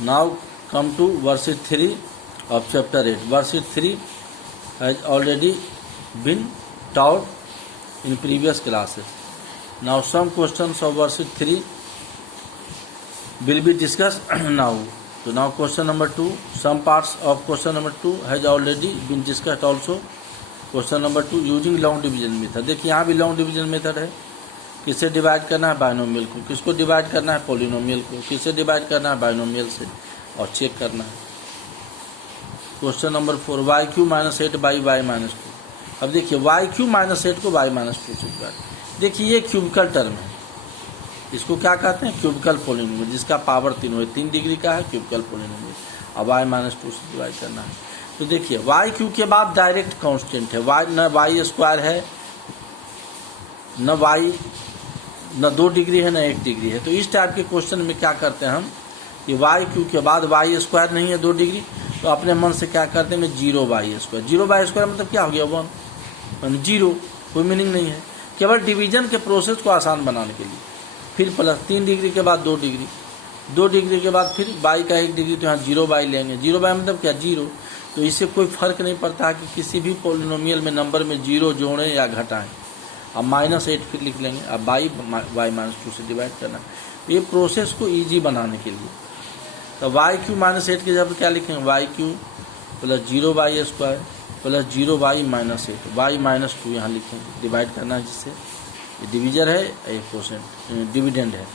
Now come to worksheet 3 of chapter 8. Worksheet 3 has already been taught in previous classes. Now some questions of worksheet 3 will be discussed now. So now question number 2, some parts of question number 2 has already been discussed also. Question number 2 using long division method. देखिए यहाँ भी long division method है. किससे divide करना है? Binomial को. किसको divide करना है? पॉलिनोमियल को. किससे डिवाइड करना है? बाइनोमियल से. और चेक करना है. Question number 4 y cube minus 8 by y minus 2. अब देखिए वाई क्यू माइनस 8 को वाई माइनस 2 से डिवाइड. देखिए ये क्यूबिकल टर्म है. इसको क्या कहते हैं? क्यूबिकल पॉलिनोमियल, जिसका पावर 3 हो, 3 डिग्री का है क्यूबिकल पॉलिनोमियल. अब वाई माइनस 2 से डिवाइड करना है. तो देखिए वाई क्यू के बाद डायरेक्ट कांस्टेंट है. वाई न वाई स्क्वायर है, न वाई न 2 डिग्री है, न 1 डिग्री है. तो इस टाइप के क्वेश्चन में क्या करते हैं हम कि वाई क्यू के बाद वाई स्क्वायर नहीं है 2 डिग्री, तो अपने मन से क्या करते हैं? 0 वाई स्क्वायर. 0 वाई स्क्वायर मतलब क्या हो गया? 1 0. कोई मीनिंग नहीं है. केवल डिवीजन के प्रोसेस को आसान बनाने के लिए. फिर प्लस 3 डिग्री के बाद 2 डिग्री, 2 डिग्री के बाद फिर वाई का 1 डिग्री, तो यहाँ 0 वाई लेंगे. 0 वाई मतलब क्या? 0. तो इससे कोई फर्क नहीं पड़ता कि किसी भी पॉलिनोमियल में नंबर में 0 जोड़ें या घटाएं. अब -8 फिर लिख लेंगे. अब वाई माइनस 2 से डिवाइड करना. ये प्रोसेस को इजी बनाने के लिए. तो वाई क्यू माइनस 8 के जगह क्या लिखेंगे? Y cube plus 0 y square plus 0 y minus 8 y minus 2 यहाँ लिखेंगे. डिवाइड करना है जिससे. ये डिवीजर है, ये क्वोशेंट डिविडेंड है.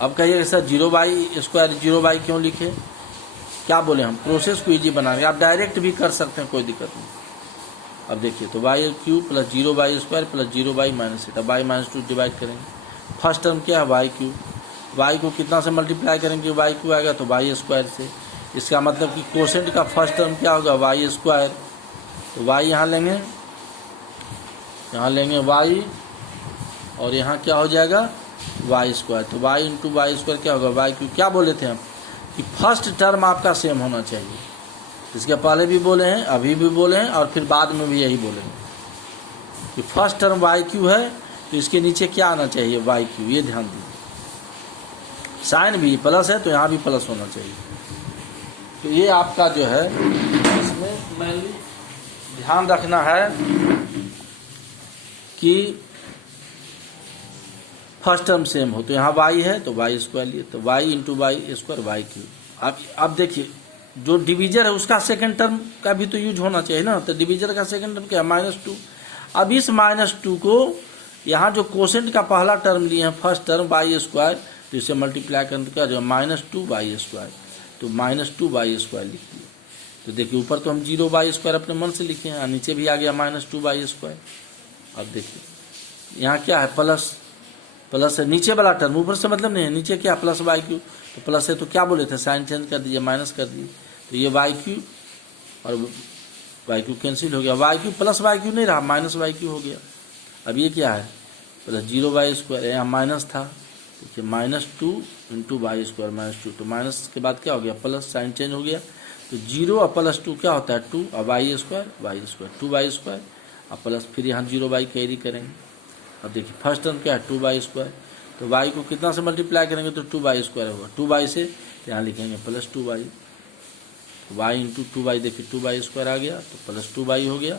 अब कहिएगा सर 0 वाई स्क्वायर 0 वाई क्यों लिखे? क्या बोले हम? प्रोसेस को इजी बनाने. आप डायरेक्ट भी कर सकते हैं, कोई दिक्कत नहीं. अब देखिए तो y cube plus 0 y square plus 0 y minus 8. अब वाई माइनस 2 डिवाइड करेंगे. फर्स्ट टर्म क्या है? Y Q. वाई को कितना से मल्टीप्लाई करेंगे? वाई क्यू आएगा तो वाई स्क्वायर से. इसका मतलब कि क्वोशेंट का फर्स्ट टर्म क्या होगा? Y square. तो वाई यहाँ लेंगे, यहाँ लेंगे वाई, और यहाँ क्या हो जाएगा? Y square. तो वाई इंटू वाई स्क्वायर क्या होगा? Y cube. क्या बोले थे हम कि फर्स्ट टर्म आपका सेम होना चाहिए. इसके पहले भी बोले हैं, अभी भी बोले हैं, और फिर बाद में भी यही बोलेंगे कि फर्स्ट टर्म वाई क्यू है, तो इसके नीचे क्या आना चाहिए? Y cube. ये ध्यान दीजिए. साइन भी प्लस है तो यहाँ भी प्लस होना चाहिए. तो ये आपका जो है इसमें मेनली ध्यान रखना है कि फर्स्ट टर्म सेम हो. तो यहाँ y है तो वाई स्क्वायर लिए, तो y into y square y cube. अब देखिए जो डिवीजर है उसका सेकंड टर्म का भी तो यूज होना चाहिए ना. तो डिवीजर का सेकंड टर्म क्या है? -2. अब इस -2 को यहाँ जो कोसेंट का पहला टर्म लिए हैं फर्स्ट टर्म वाई स्क्वायर, तो इसे मल्टीप्लाई करने क्या जो -2 वाई स्क्वायर. तो -2 वाई स्क्वायर लिख दिए. तो देखिए ऊपर तो हम 0 वाई स्क्वायर अपने मन से लिखे हैं, नीचे भी आ गया -2 वाई स्क्वायर. अब देखिए यहाँ क्या है? प्लस है. नीचे वाला टर्म ऊपर से मतलब नहीं है. नीचे क्या? Plus y cube. तो प्लस है तो क्या बोले थे? साइन चेंज कर दीजिए, माइनस कर दीजिए. तो ये वाई क्यू और वाई क्यू कैंसिल हो गया. Y cube plus y cube नहीं रहा, माइनस वाई क्यू हो गया. अब ये क्या है? Plus 0 y square. यहाँ माइनस था, देखिए -2 इंटू वाई स्क्वायर -2. तो माइनस के बाद क्या हो गया? प्लस. साइन चेंज हो गया. तो 0 और +2 क्या होता है? 2. और वाई स्क्वायर 2 वाई स्क्वायर और प्लस फिर यहाँ 0 वाई कैरी करेंगे. अब देखिए फर्स्ट टर्म क्या है? 2 वाई स्क्वायर. तो वाई को कितना से मल्टीप्लाई करेंगे? तो 2 वाई स्क्वायर होगा. 2 वाई से यहाँ लिखेंगे plus 2 y. Y into 2 y, देखिए 2 वाई स्क्वायर आ गया तो प्लस 2 वाई हो गया,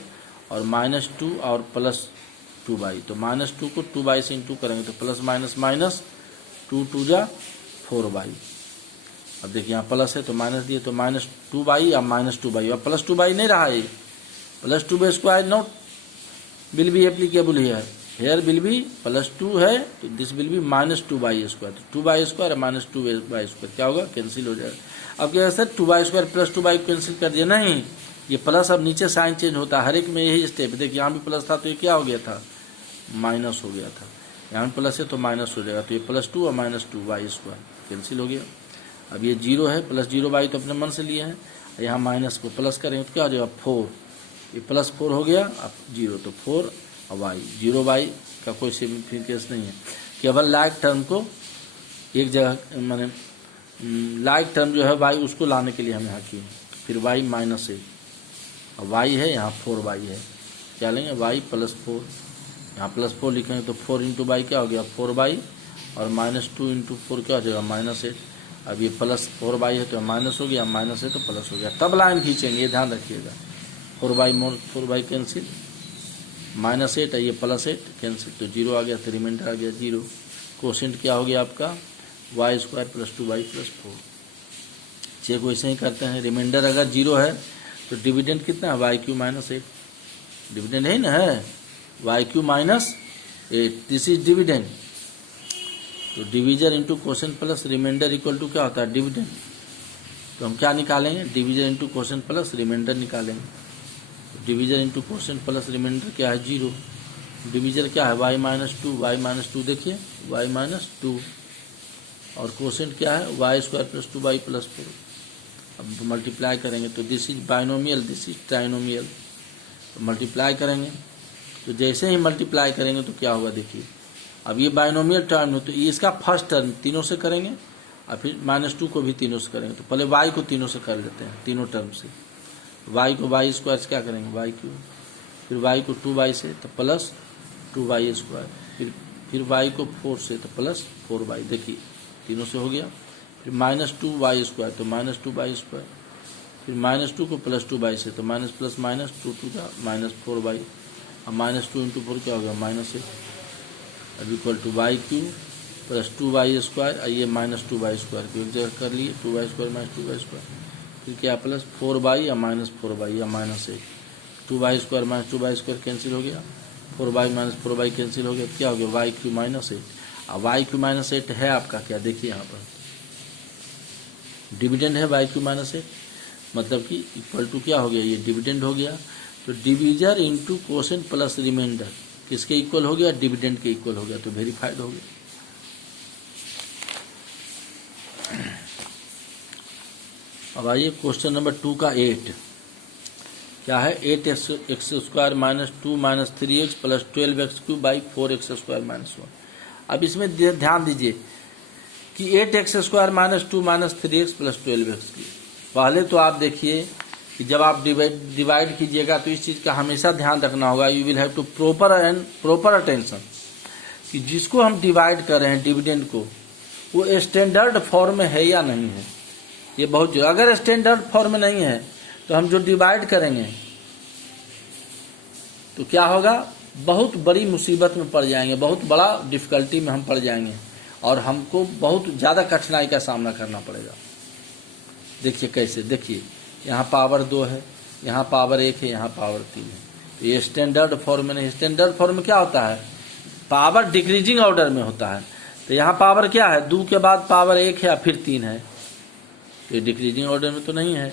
और -2 और प्लस 2 वाई. तो -2 को 2 वाई से इंटू करेंगे तो प्लस माइनस माइनस 2 2 जा 4 वाई. अब देखिए यहाँ प्लस है तो माइनस दिए, तो -2 वाई और -2 वाई. अब प्लस 2 वाई नहीं रहा है. Plus 2 square not will be applicable here. Here will be +2 है तो this will be -2 y square. तो 2 वाई स्क्वायर -2 वाई स्क्वायर क्या होगा? कैंसिल हो जाएगा. अब क्या है sir? 2 y square plus 2 y cancel कर दिया. नहीं, ये प्लस अब नीचे साइन चेंज होता है हर एक में. यही स्टेप. देखिए यहाँ भी प्लस था तो ये क्या हो गया था? माइनस हो गया था. यहाँ प्लस है तो माइनस हो जाएगा. तो ये +2 और -2 वाई स्क्वायर कैंसिल हो गया. अब ये 0 है, प्लस 0 वाई तो अपने मन से लिए हैं. यहाँ माइनस को प्लस करेंगे तो क्या हो जाएगा? 4. ये +4 हो गया. अब 0 तो 4 और वाई. 0 वाई का कोई सिग्निफिकेंस नहीं है. केवल लाइक टर्म को एक जगह मैंने लाइक टर्म जो है वाई उसको लाने के लिए हम यहाँ किए. फिर वाई -8 और वाई है यहाँ 4 वाई है. क्या लेंगे? वाई +4. यहाँ +4 लिखेंगे तो 4 इंटू वाई क्या हो गया? 4 वाई, और -2 इंटू 4 क्या हो जाएगा? -8. अब ये प्लस 4y है तो माइनस हो गया, माइनस है तो प्लस हो गया, तब लाइन खींचेंगे, ये ध्यान रखिएगा। 4y कैंसिल, -8 है, ये +8 कैंसिल, तो 0 आ गया, तो रिमाइंडर आ गया 0। कोसेंट क्या हो गया आपका y² + 2y + 4। चेक वैसे ही करते हैं, रिमाइंडर अगर 0 है तो डिविडेंड कितना है y³ -8, डिविडेंड है ना, है y³ -8, दिस इज डिविडेंड। तो divisor into quotient plus remainder equal to क्या होता है डिविडेंड। तो हम क्या निकालेंगे, divisor into quotient plus remainder निकालेंगे। तो divisor into quotient plus remainder क्या है 0, डिवीजर क्या है y -2 देखिए y -2, और क्वोशेंट क्या है y² + 2y + 4। अब मल्टीप्लाई करेंगे तो this is binomial, this is trinomial, तो मल्टीप्लाई करेंगे। तो जैसे ही मल्टीप्लाई करेंगे तो क्या होगा देखिए, अब ये बाइनोमियल टर्म है तो ये इसका फर्स्ट टर्म तीनों से करेंगे और फिर -2 को भी तीनों से करेंगे। तो पहले y को तीनों से कर लेते हैं, तीनों टर्म से। y को y² से क्या करेंगे y³, फिर y को 2y से तो प्लस 2y², फिर y को 4 से तो प्लस 4y, देखिए तीनों से हो गया। फिर -2y² तो -2y², फिर -2 को +2y से तो माइनस प्लस माइनस 2 का -4y, अब -2 × 4 क्या हो गया -8, अब इक्वल टू y³ + 2y², ये -2y² की एक जगह कर लिए, 2y² - 2y², फिर क्या प्लस 4y या -4y या -8, 2y² - 2y² कैंसिल हो गया, 4y - 4y कैंसिल हो गया, क्या हो गया y³ -8। अब y³ -8 है आपका क्या, देखिए यहाँ पर डिविडेंड है y³ -8, मतलब कि इक्वल टू क्या हो गया, ये डिविडेंड हो गया। तो divisor into quotient plus remainder किसके इक्वल हो गया, डिविडेंड के इक्वल हो गया, तो वेरीफाइड हो गया। अब आइए क्वेश्चन नंबर 2 का 8 क्या है, 8x² - 2 - 3x + 12x³ / 4x² - 1। अब इसमें ध्यान दीजिए कि 8x² - 2 - 3x + 12x³। पहले तो आप देखिए कि जब आप डिवाइड कीजिएगा तो इस चीज़ का हमेशा ध्यान रखना होगा, you will have to proper attention कि जिसको हम डिवाइड कर रहे हैं डिविडेंड को, वो स्टैंडर्ड फॉर्म में है या नहीं है, ये बहुत जरूरी। अगर स्टैंडर्ड फॉर्म में नहीं है तो हम जो डिवाइड करेंगे तो क्या होगा, बहुत बड़ी मुसीबत में पड़ जाएंगे, बहुत बड़ा डिफिकल्टी में हम पड़ जाएंगे और हमको बहुत ज़्यादा कठिनाई का सामना करना पड़ेगा। देखिए कैसे, देखिए यहाँ पावर 2 है, यहाँ पावर 1 है, यहाँ पावर 3 है, तो ये स्टैंडर्ड फॉर्म में नहीं। स्टैंडर्ड फॉर्म में क्या होता है, पावर डिक्रीजिंग ऑर्डर में होता है, तो यहाँ पावर क्या है 2 के बाद पावर 1 है या फिर 3 है, तो ये डिक्रीजिंग ऑर्डर में तो नहीं है।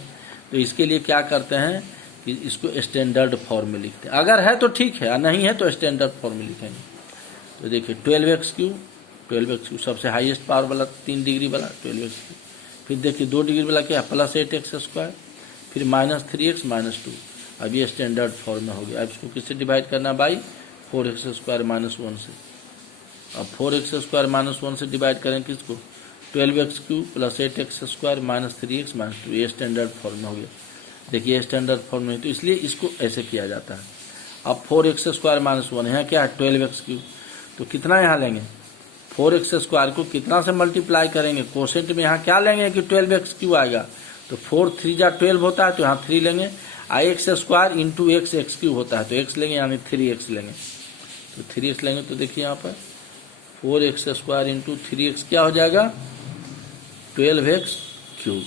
तो इसके लिए क्या करते हैं कि इसको स्टैंडर्ड फॉर्म में लिखते हैं, अगर है तो ठीक है, नहीं है तो स्टैंडर्ड फॉर्म में लिखेंगे। तो देखिए 12x³ सबसे हाईएस्ट पावर वाला 3 डिग्री वाला 12x³, फिर देखिए 2 डिग्री वाला क्या है +8x², फिर -3x - 2। अब ये स्टैंडर्ड फॉर्म में हो गया। अब इसको किससे डिवाइड करना, बाई 4x² - 1 से। अब 4x² - 1 से डिवाइड करें किसको, 12x³ + 8x² - 3x - 2, ये स्टैंडर्ड फॉर्म में हो गया। देखिए स्टैंडर्ड फॉर्म में, तो इसलिए इसको ऐसे किया जाता है। अब 4x² - 1 यहाँ क्या है 12x³, तो कितना यहाँ लेंगे 4x² को कितना से मल्टीप्लाई करेंगे, कोसेंट में यहाँ क्या लेंगे कि 12x³ आएगा, तो 4 × 3 = 12 होता है, तो यहाँ 3 लेंगे, x² × x³ होता है, तो x लेंगे यानी 3x लेंगे, तो 3x लेंगे। तो देखिए यहाँ पर 4x² × 3x क्या हो जाएगा 12x³,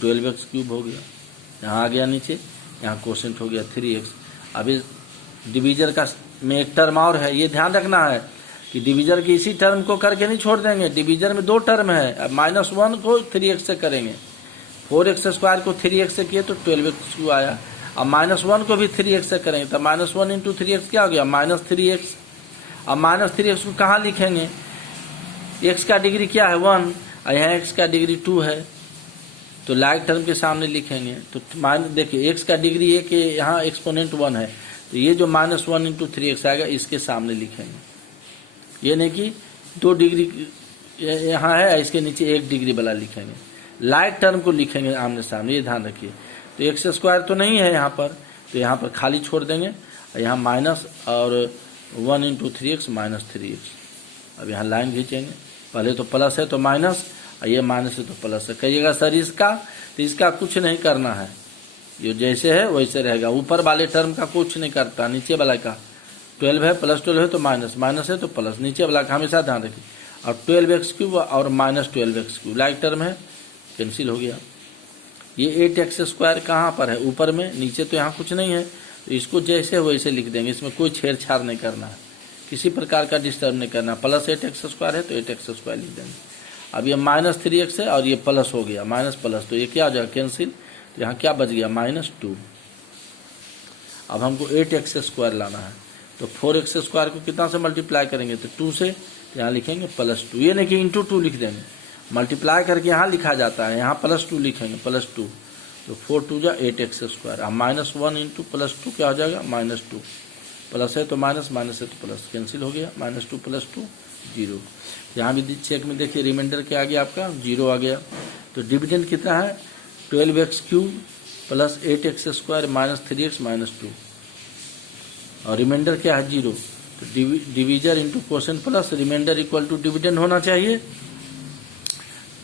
12x³ हो गया, यहाँ आ गया नीचे, यहाँ कोसेंट हो गया 3x। अभी डिवीजर का में एक टर्म और है, ये ध्यान रखना है कि डिवीजर की इसी टर्म को करके नहीं छोड़ देंगे, डिवीजर में 2 टर्म है। अब -1 को 3x से करेंगे, 4x² को 3x से किए तो 12x³ आया, अब -1 को भी 3x से करेंगे तो -1 × 3x क्या हो गया -3x। अब -3x को कहाँ लिखेंगे, x का डिग्री क्या है 1 और यहाँ x का डिग्री 2 है, तो लाइक टर्म के सामने लिखेंगे। तो देखिए x का डिग्री 1 है, यहाँ एक्सपोनेंट 1 है, तो ये जो -1 × 3x आएगा इसके सामने लिखेंगे, ये नहीं कि 2 डिग्री यहाँ है इसके नीचे 1 डिग्री वाला लिखेंगे, लाइक टर्म को लिखेंगे आमने सामने, ये ध्यान रखिए। तो x² तो नहीं है यहाँ पर, तो यहाँ पर खाली छोड़ देंगे और यहाँ माइनस और 1 × 3x - 3x। अब यहाँ लाइन खींचेंगे पहले तो प्लस है तो माइनस, और ये माइनस है तो प्लस है। कहिएगा सर इसका, तो इसका कुछ नहीं करना है, ये जैसे है वैसे रहेगा। ऊपर वाले टर्म का कुछ नहीं करता, नीचे वाला का 12 है प्लस 12 है तो माइनस, माइनस है तो प्लस, नीचे वाला का हमेशा ध्यान रखिए। और 12x³ और -12x³ लाइक टर्म है, कैंसिल हो गया। ये 8x² कहाँ पर है? ऊपर में, नीचे तो यहाँ कुछ नहीं है, तो इसको जैसे वैसे लिख देंगे, इसमें कोई छेड़छाड़ नहीं करना है, किसी प्रकार का डिस्टर्ब नहीं करना। प्लस 8x² है तो 8x² लिख देंगे। अब ये -3x है और ये प्लस हो गया, माइनस प्लस, तो ये क्या हो जाएगा? कैंसिल। तो यहाँ क्या बच गया? -2। अब हमको 8x² लाना है, तो 4x² को कितना से मल्टीप्लाई करेंगे? तो 2 से, तो यहाँ लिखेंगे +2। ये नहीं कि इंटू 2 लिख देंगे, मल्टीप्लाई करके यहाँ लिखा जाता है, यहाँ +2 लिखेंगे, +2। तो 4 2 जा 8x²। अब -1 इंटू +2 क्या हो जाएगा? -2। प्लस है तो माइनस, माइनस है तो प्लस, कैंसिल हो गया। -2 + 2 0। यहाँ भी चेक में देखिए रिमाइंडर क्या आ गया आपका? 0 आ गया। तो डिविडेंड कितना है? 12x³ + 8x² -3x -2, और रिमाइंडर क्या है? 0। तो divisor into quotient plus remainder equal to dividend होना चाहिए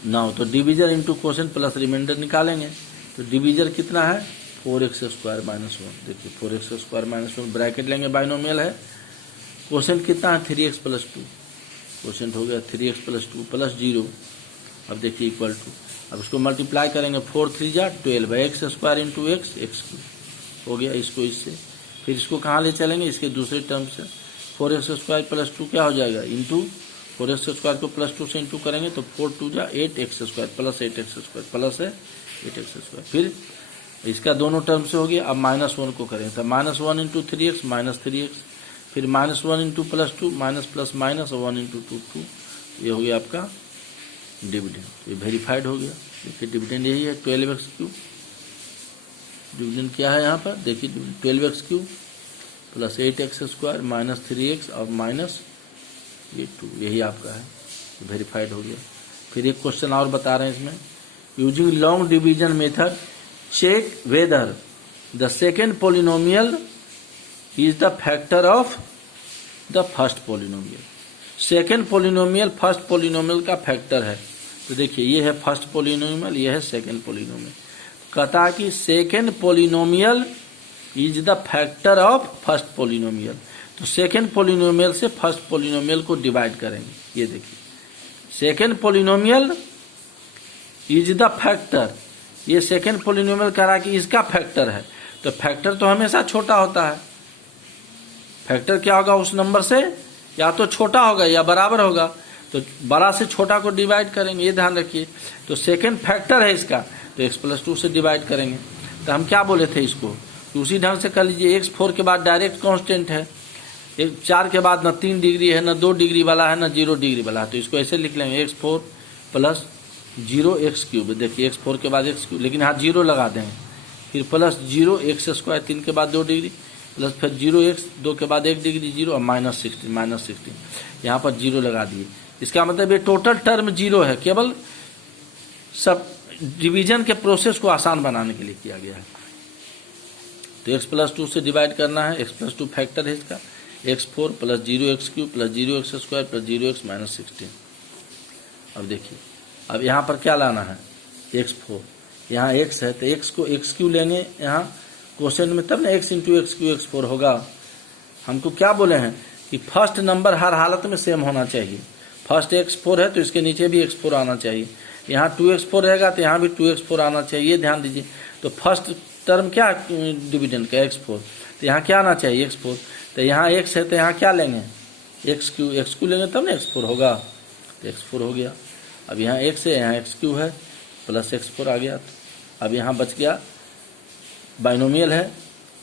ना। तो divisor into quotient plus remainder निकालेंगे, तो डिवीजर कितना है? 4x² -1। देखिए 4x² -1 ब्रैकेट लेंगे, बाइनोमियल है। क्वोशेंट कितना है? 3x + 2। क्वोशेंट हो गया 3x + 2 + 0। अब देखिए इक्वल टू, अब इसको मल्टीप्लाई करेंगे, 4 3 जा 12 x² इंटू x³ हो गया। इसको इससे, फिर इसको कहाँ ले चलेंगे? इसके दूसरे टर्म से। 4x² + 2 क्या हो जाएगा? इंटू 4x² को +2 से इंटू करेंगे तो 4 2 जा 8x² + 8x² प्लस है 8x²। फिर इसका दोनों टर्म से हो गया। अब -1 को करें तो -1 इंटू 3x -3x, फिर -1 into +2 minus plus minus 1 into 2 2। ये हो गया आपका डिविडेंड, ये वेरीफाइड हो गया। देखिए डिविडेंड यही है 12x³ डिविडेंड क्या है यहाँ पर? देखिए 12x³ + 8x² -3x और माइनस ये 2, यही आपका है, वेरीफाइड हो गया। फिर एक क्वेश्चन और बता रहे हैं इसमें, using long division method check whether the second polynomial is the factor of the first polynomial। Second polynomial first polynomial का फैक्टर है। तो देखिए ये है फर्स्ट पोलिनोमियल, ये है सेकेंड पोलिनोमियल। कहता है कि second polynomial is the factor of first polynomial. तो सेकेंड पोलिनोमियल से फर्स्ट पोलिनोमियल को डिवाइड करेंगे। ये देखिए second polynomial is the factor, ये सेकेंड पोलिनोमियल कह रहा है कि इसका फैक्टर है। तो फैक्टर तो हमेशा छोटा होता है, फैक्टर क्या होगा? उस नंबर से या तो छोटा होगा या बराबर होगा। तो बड़ा से छोटा को डिवाइड करेंगे, ये ध्यान रखिए। तो सेकेंड फैक्टर है इसका, तो x + 2 से डिवाइड करेंगे। तो हम क्या बोले थे इसको? तो उसी ढंग से कर लीजिए। x4 के बाद डायरेक्ट कांस्टेंट है, 4 के बाद न 3 डिग्री है, न 2 डिग्री वाला है, न 0 डिग्री वाला है। तो इसको ऐसे लिख लेंगे x4 + 0x³। देखिए x4 के बाद x³, लेकिन यहाँ 0 लगा देंगे। फिर +0 x² 3 के बाद 2 डिग्री, प्लस फिर 0x 2 के बाद 1 डिग्री 0 और -16 यहाँ पर 0 लगा दिए। इसका मतलब ये टोटल टर्म 0 है, केवल सब डिवीजन के प्रोसेस को आसान बनाने के लिए किया गया है। तो x + 2 से डिवाइड करना है, x + 2 फैक्टर है इसका, x4 + 0x³ + 0x² + 0x -16। अब देखिए अब यहाँ पर क्या लाना है? x4, यहाँ x है तो x को x³ लेंगे यहाँ क्वेश्चन में, तब ना x इंटू x³ x4 होगा। हमको क्या बोले हैं कि फर्स्ट नंबर हर हालत में सेम होना चाहिए। फर्स्ट x4 है तो इसके नीचे भी x4 आना चाहिए। यहाँ 2x4 रहेगा तो यहाँ भी 2x4 आना चाहिए, ये ध्यान दीजिए। तो फर्स्ट टर्म क्या डिविडेंड का? x4, तो यहाँ क्या आना चाहिए? x4। तो यहाँ x है तो यहाँ क्या लेंगे? x³ लेंगे तब ना x4 होगा, तो x4 हो गया। अब यहाँ x है, यहाँ x³ है, प्लस x4 आ गया। अब यहाँ बच गया, बाइनोमियल है,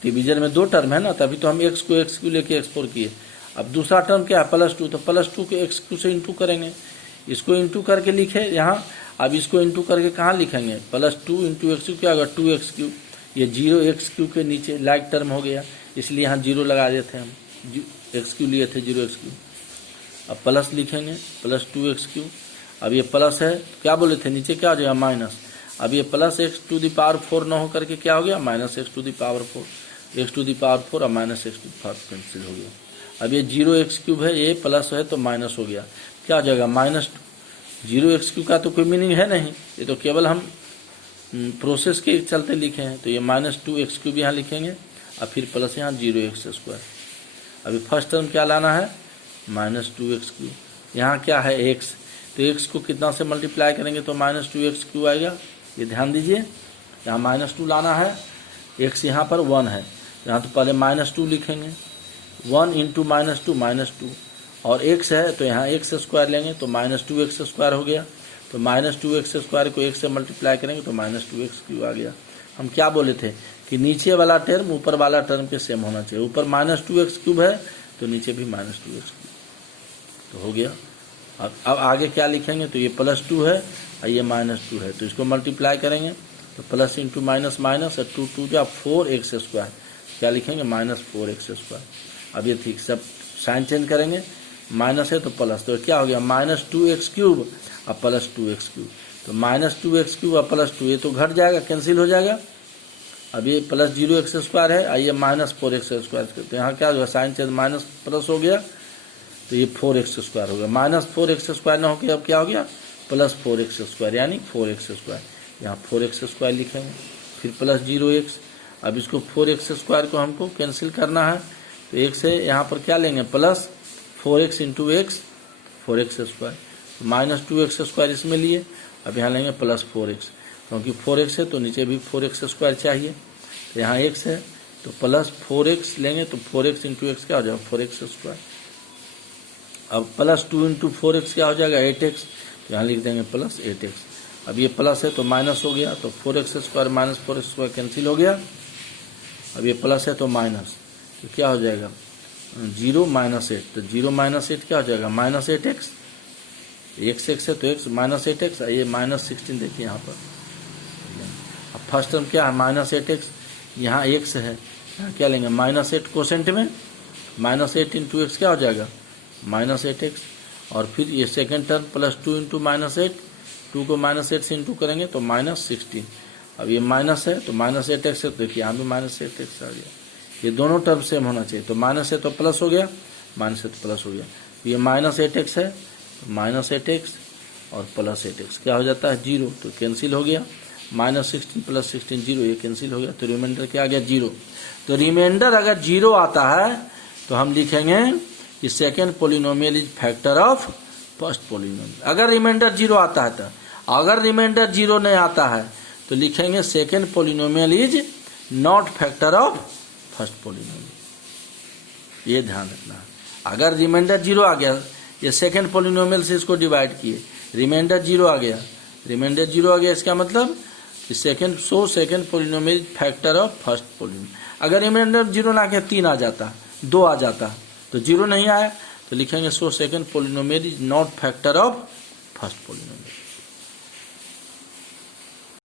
डिवीजन में 2 टर्म है ना, तभी तो हम x को x³ लेके x4 किए। अब दूसरा टर्म क्या है? +2, तो +2 को x³ से इंटू करेंगे, इसको इंटू करके लिखे यहाँ। अब इसको इंटू करके कहाँ लिखेंगे? +2 इंटू x³ क्या होगा? 2x³। ये 0x³ के नीचे लाइक टर्म हो गया, इसलिए यहाँ 0 लगा देते हैं हम, x³ लिए थे 0x³। अब प्लस लिखेंगे +2x³। अब ये प्लस है, क्या बोले थे? नीचे क्या हो जाएगा? माइनस। अब ये +x⁴ न हो करके क्या हो गया? -x⁴। x⁴ और -x⁴ कैंसिल हो गया। अब ये 0x³ है, ये प्लस है तो माइनस हो गया, क्या हो जाएगा? 0x³ का तो कोई मीनिंग है नहीं, ये तो केवल हम प्रोसेस के चलते लिखे हैं। तो ये -2x³ यहाँ लिखेंगे और फिर प्लस यहाँ 0x²। अभी फर्स्ट टर्म क्या लाना है, -2x³। यहाँ क्या है x, तो x को कितना से मल्टीप्लाई करेंगे तो -2x³ आएगा। ये ध्यान दीजिए, यहाँ -2 लाना है, x यहाँ पर 1 है, यहाँ तो पहले -2 लिखेंगे, 1 × -2 और x है तो यहाँ x² लेंगे तो -2x² हो गया। तो -2x² को x से मल्टीप्लाई करेंगे तो -2x³ आ गया। हम क्या बोले थे कि नीचे वाला टर्म ऊपर वाला टर्म के सेम होना चाहिए, ऊपर -2x³ है तो नीचे भी -2x³ तो हो गया। अब आगे क्या लिखेंगे, तो ये +2 है और ये -2 है, तो इसको मल्टीप्लाई करेंगे तो प्लस इंटू माइनस माइनस और 2 2 या 4x², क्या लिखेंगे -4x²। अब ये ठीक सब साइन चेंज करेंगे, माइनस है तो प्लस, तो क्या हो गया -2x³ और +2x³। तो -2x³ और +2 ये तो घट जाएगा, कैंसिल हो जाएगा। अब ये +0x² है, आइए -4x², तो यहाँ क्या होगा साइन चेंज माइनस प्लस हो गया तो ये 4x² हो गया। -4x² ना होकर अब क्या हो गया +4x² यानी 4x²। यहाँ 4x² लिखेंगे, फिर +0x। अब इसको 4x² को हमको कैंसिल करना है तो एक से यहाँ पर क्या लेंगे +4x × x 4x², -2x² इसमें लिए। अब यहाँ लेंगे +4x, क्योंकि 4x है तो नीचे भी 4x² चाहिए। तो यहाँ x है तो +4x लेंगे तो 4x × x क्या हो जाएगा 4x²। अब +2 × 4x क्या हो जाएगा 8x, तो यहाँ लिख देंगे +8x। अब ये प्लस है तो माइनस हो गया, तो 4x² -4x² कैंसिल हो गया। अब ये प्लस है तो माइनस, तो क्या हो जाएगा 0 - 8, तो 0 - 8 क्या हो जाएगा -8x, x है तो x -8x, ये -16 देखिए यहाँ पर। अब फर्स्ट टर्म क्या है -8x, यहाँ x है, यहाँ क्या लेंगे -8 कोसेंट में, -8 × x क्या हो जाएगा -8x। और फिर ये सेकेंड टर्म +2 × -8, 2 को -8 से इंटू करेंगे तो -16। अब ये माइनस है तो -8x है, तो देखिए यहाँ भी -8x आ गया। ये दोनों टर्म सेम होना चाहिए, तो माइनस है तो प्लस हो गया, माइनस है तो प्लस हो गया। ये -8x है, -8x और +8x क्या हो जाता है 0, तो कैंसिल हो गया। -16 + 16 0, ये कैंसिल हो गया, तो रिमाइंडर क्या आ गया 0। तो रिमाइंडर अगर 0 आता है तो हम लिखेंगे कि second polynomial is factor of first polynomial. अगर रिमाइंडर 0 आता है तो, अगर रिमाइंडर 0 नहीं आता है तो लिखेंगे second polynomial is not factor of first polynomial. ये ध्यान रखना है, अगर रिमाइंडर 0 आ गया, ये सेकेंड पोलिनोमियल से इसको डिवाइड किए, रिमाइंडर 0 आ गया, रिमाइंडर 0 आ गया, इसका मतलब कि second polynomial factor of first polynomial. अगर रिमाइंडर 0 ना के 3 आ जाता, 2 आ जाता, तो 0 नहीं आया तो लिखेंगे second polynomial is not factor of first polynomial.